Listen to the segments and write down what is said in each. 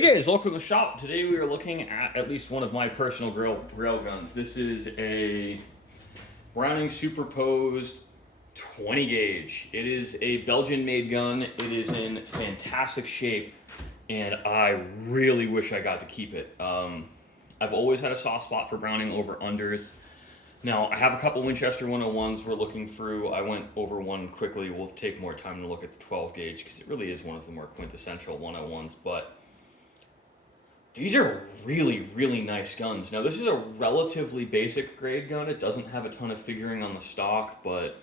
Hey guys, welcome to the shop. Today we are looking at least one of my personal rail guns. This is a Browning Superposed 20 gauge. It is a Belgian made gun. It is in fantastic shape and I really wish I got to keep it. I've always had a soft spot for Browning over unders. Now I have a couple Winchester 101s we're looking through. I went over one quickly. We'll take more time to look at the 12 gauge because it really is one of the more quintessential 101s, but these are really, really nice guns. Now, this is a relatively basic grade gun. It doesn't have a ton of figuring on the stock, but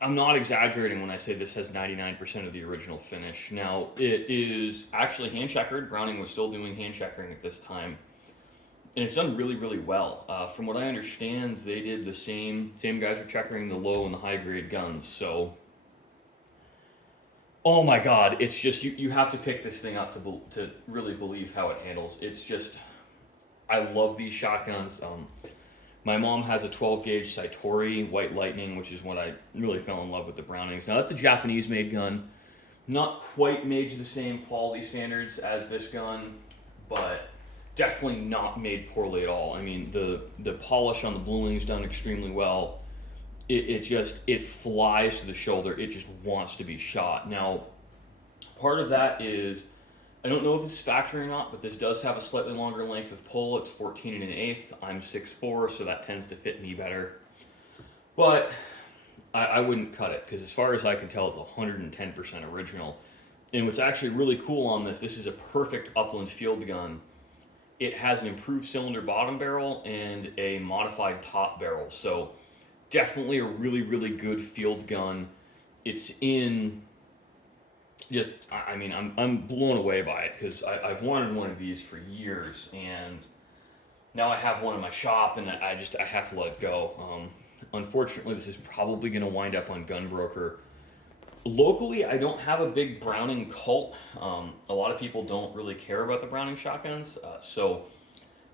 I'm not exaggerating when I say this has 99% of the original finish. Now, it is actually hand checkered. Browning was still doing hand checkering at this time, and it's done really, really well. From what I understand, they did the same guys are checkering the low and the high grade guns, so oh my God, it's just, you have to pick this thing up to really believe how it handles. It's just, I love these shotguns. My mom has a 12 gauge Satori White Lightning, which is when I really fell in love with the Brownings. Now that's a Japanese made gun, not quite made to the same quality standards as this gun, but definitely not made poorly at all. I mean, the polish on the bluing is done extremely well. It flies to the shoulder. It just wants to be shot. Now, part of that is, I don't know if this is factory or not, but this does have a slightly longer length of pull. It's 14 1/8. I'm 6'4", so that tends to fit me better. But I wouldn't cut it, because as far as I can tell, it's 110% original. And what's actually really cool on this is a perfect upland field gun. It has an improved cylinder bottom barrel and a modified top barrel. So definitely a really, really good field gun. It's in just, I mean, I'm blown away by it because I've wanted one of these for years, and now I have one in my shop, and I have to let it go. Unfortunately, this is probably going to wind up on Gunbroker. Locally, I don't have a big Browning cult. A lot of people don't really care about the Browning shotguns, so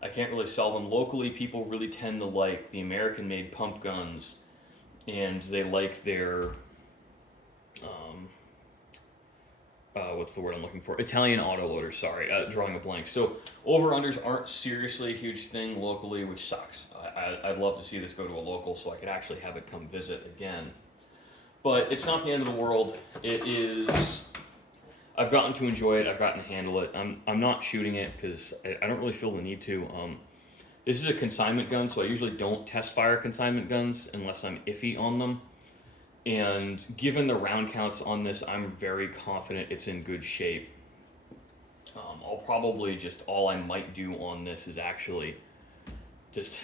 I can't really sell them. Locally, people really tend to like the American-made pump guns, and they like their, what's the word I'm looking for? Italian autoloaders, sorry, drawing a blank. So over-unders aren't seriously a huge thing locally, which sucks. I'd love to see this go to a local so I could actually have it come visit again. But it's not the end of the world. It is, I've gotten to enjoy it. I've gotten to handle it. I'm not shooting it because I don't really feel the need to. This is a consignment gun, so I usually don't test fire consignment guns unless I'm iffy on them. And given the round counts on this, I'm very confident it's in good shape. I'll probably just, all I might do on this is actually just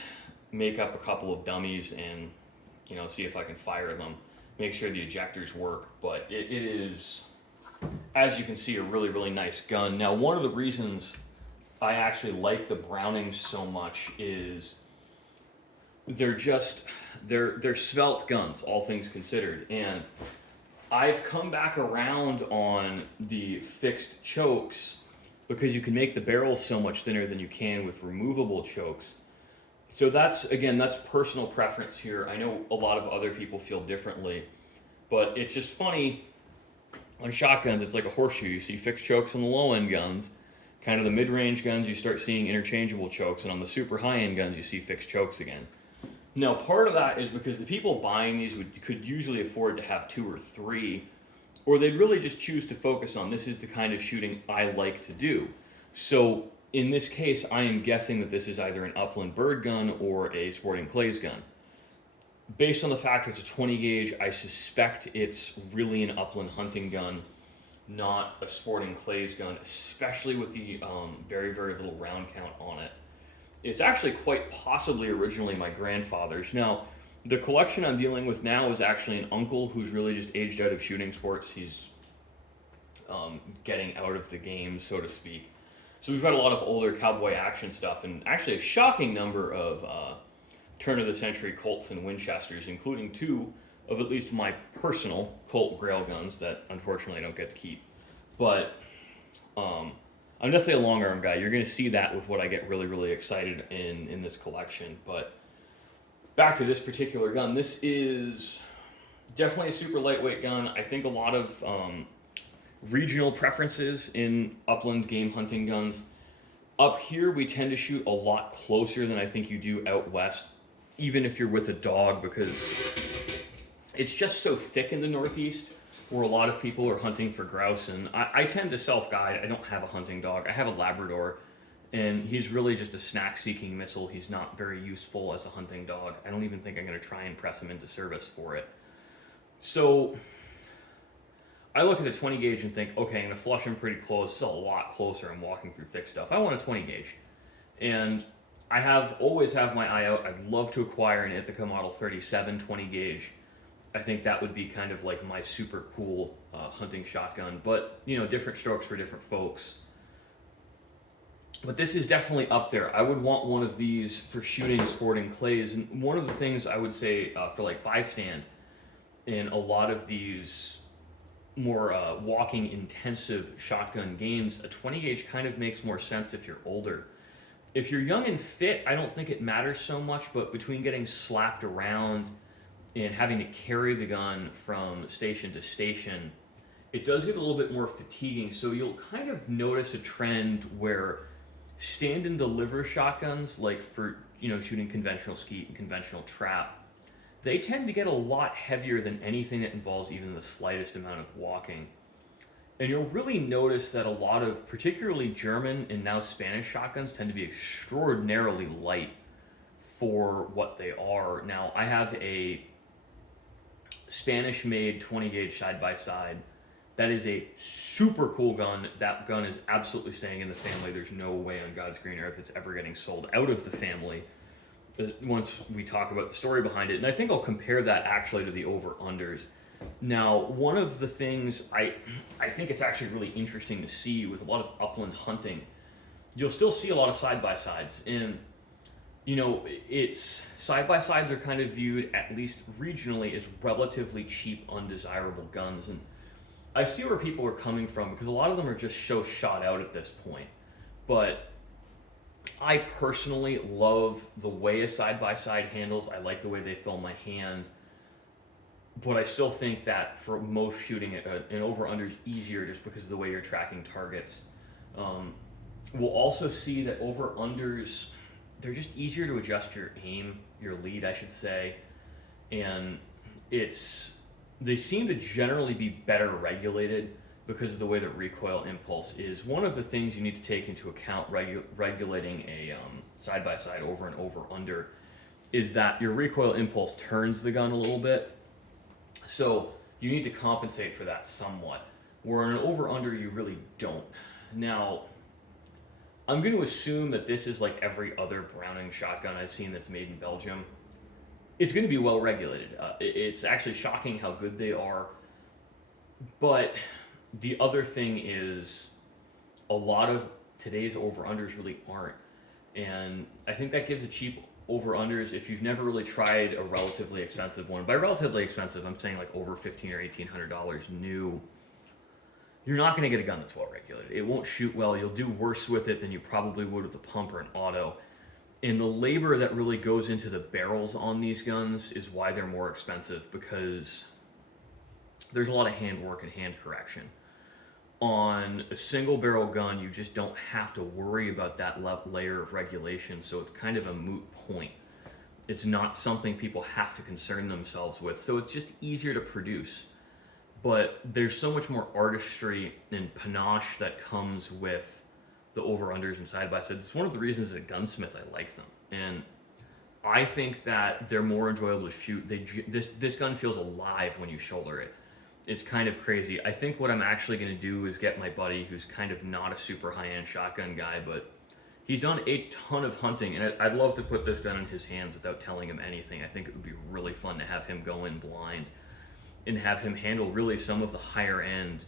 make up a couple of dummies and, see if I can fire them. Make sure the ejectors work, but it is, as you can see, a really, really nice gun. Now, one of the reasons I actually like the Browning so much is they're svelte guns, all things considered, and I've come back around on the fixed chokes because you can make the barrels so much thinner than you can with removable chokes. So that's personal preference here. I know a lot of other people feel differently, but it's just funny. On shotguns, it's like a horseshoe. You see fixed chokes on the low-end guns. Kind of the mid-range guns, you start seeing interchangeable chokes, and on the super high-end guns, you see fixed chokes again. Now, part of that is because the people buying these could usually afford to have 2 or 3, or they'd really just choose to focus on, this is the kind of shooting I like to do. So in this case, I am guessing that this is either an upland bird gun or a sporting clays gun. Based on the fact that it's a 20 gauge, I suspect it's really an upland hunting gun, not a sporting clays gun, especially with the very, very little round count on it. It's actually quite possibly originally my grandfather's. Now, the collection I'm dealing with now is actually an uncle who's really just aged out of shooting sports. He's getting out of the game, so to speak. So we've got a lot of older cowboy action stuff, and actually a shocking number of turn-of-the-century Colts and Winchesters, including 2 of at least my personal Colt Grail guns that unfortunately I don't get to keep. But I'm definitely a long arm guy. You're going to see that with what I get really, really excited in this collection. But back to this particular gun, this is definitely a super lightweight gun. I think a lot of regional preferences in upland game hunting guns. Up here, we tend to shoot a lot closer than I think you do out west, even if you're with a dog, because it's just so thick in the Northeast where a lot of people are hunting for grouse. And I tend to self guide. I don't have a hunting dog, I have a Labrador, and he's really just a snack seeking missile. He's not very useful as a hunting dog. I don't even think I'm going to try and press him into service for it. So I look at the 20 gauge and think, okay, I'm going to flush him pretty close. It's a lot closer. I'm walking through thick stuff. I want a 20 gauge. And always have my eye out. I'd love to acquire an Ithaca Model 37 20 gauge. I think that would be kind of like my super cool hunting shotgun. But, different strokes for different folks. But this is definitely up there. I would want one of these for shooting sporting clays. And one of the things I would say for like 5-stand in a lot of these more walking intensive shotgun games, a 20 gauge kind of makes more sense if you're older. If you're young and fit, I don't think it matters so much, but between getting slapped around and having to carry the gun from station to station, it does get a little bit more fatiguing. So you'll kind of notice a trend where stand and deliver shotguns, like for shooting conventional skeet and conventional trap, they tend to get a lot heavier than anything that involves even the slightest amount of walking. And you'll really notice that a lot of, particularly German and now Spanish shotguns, tend to be extraordinarily light for what they are. Now, I have a Spanish-made 20 gauge side-by-side. That is a super cool gun. That gun is absolutely staying in the family. There's no way on God's green earth it's ever getting sold out of the family once we talk about the story behind it. And I think I'll compare that actually to the over-unders. Now, one of the things I think it's actually really interesting to see with a lot of upland hunting, you'll still see a lot of side-by-sides. And, it's side-by-sides are kind of viewed, at least regionally, as relatively cheap, undesirable guns. And I see where people are coming from, because a lot of them are just so shot out at this point. But I personally love the way a side-by-side handles. I like the way they fill my hand. But I still think that for most shooting, an over-under is easier just because of the way you're tracking targets. We'll also see that over-unders, they're just easier to adjust your aim, your lead, I should say. And they seem to generally be better regulated because of the way that recoil impulse is. One of the things you need to take into account regulating a side-by-side over and over-under is that your recoil impulse turns the gun a little bit. So you need to compensate for that somewhat. Where in an over-under, you really don't. Now, I'm going to assume that this is like every other Browning shotgun I've seen that's made in Belgium. It's going to be well regulated. It's actually shocking how good they are. But the other thing is, a lot of today's over-unders really aren't. And I think that gives a cheap over-unders, if you've never really tried a relatively expensive one. By relatively expensive, I'm saying like over $1,500 or $1,800 new. You're not going to get a gun that's well regulated. It won't shoot well. You'll do worse with it than you probably would with a pump or an auto. And the labor that really goes into the barrels on these guns is why they're more expensive, because there's a lot of hand work and hand correction. On a single barrel gun, you just don't have to worry about that layer of regulation, so it's kind of a moot point. It's not something people have to concern themselves with, so it's just easier to produce. But there's so much more artistry and panache that comes with the over-unders and side-by-sides. It's one of the reasons as a gunsmith I like them. And I think that they're more enjoyable to shoot. This gun feels alive when you shoulder it. It's kind of crazy. I think what I'm actually going to do is get my buddy, who's kind of not a super high-end shotgun guy, but he's done a ton of hunting, and I'd love to put this gun in his hands without telling him anything. I think it would be really fun to have him go in blind and have him handle really some of the higher-end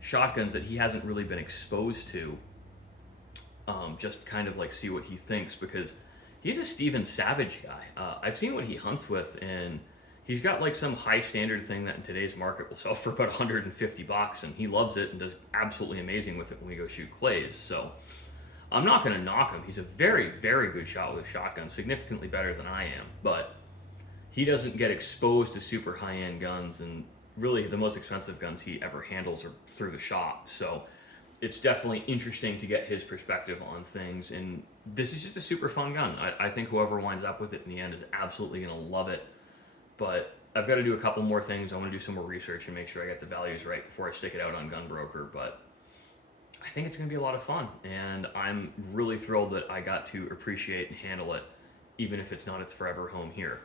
shotguns that he hasn't really been exposed to. Just kind of like see what he thinks, because he's a Steven Savage guy. I've seen what he hunts with, and he's got like some high standard thing that in today's market will sell for about $150, and he loves it and does absolutely amazing with it when we go shoot clays. So I'm not going to knock him. He's a very, very good shot with a shotgun, significantly better than I am, but he doesn't get exposed to super high-end guns, and really the most expensive guns he ever handles are through the shop. So it's definitely interesting to get his perspective on things. And this is just a super fun gun. I think whoever winds up with it in the end is absolutely going to love it. But I've got to do a couple more things. I want to do some more research and make sure I get the values right before I stick it out on Gunbroker. But I think it's going to be a lot of fun. And I'm really thrilled that I got to appreciate and handle it, even if it's not its forever home here.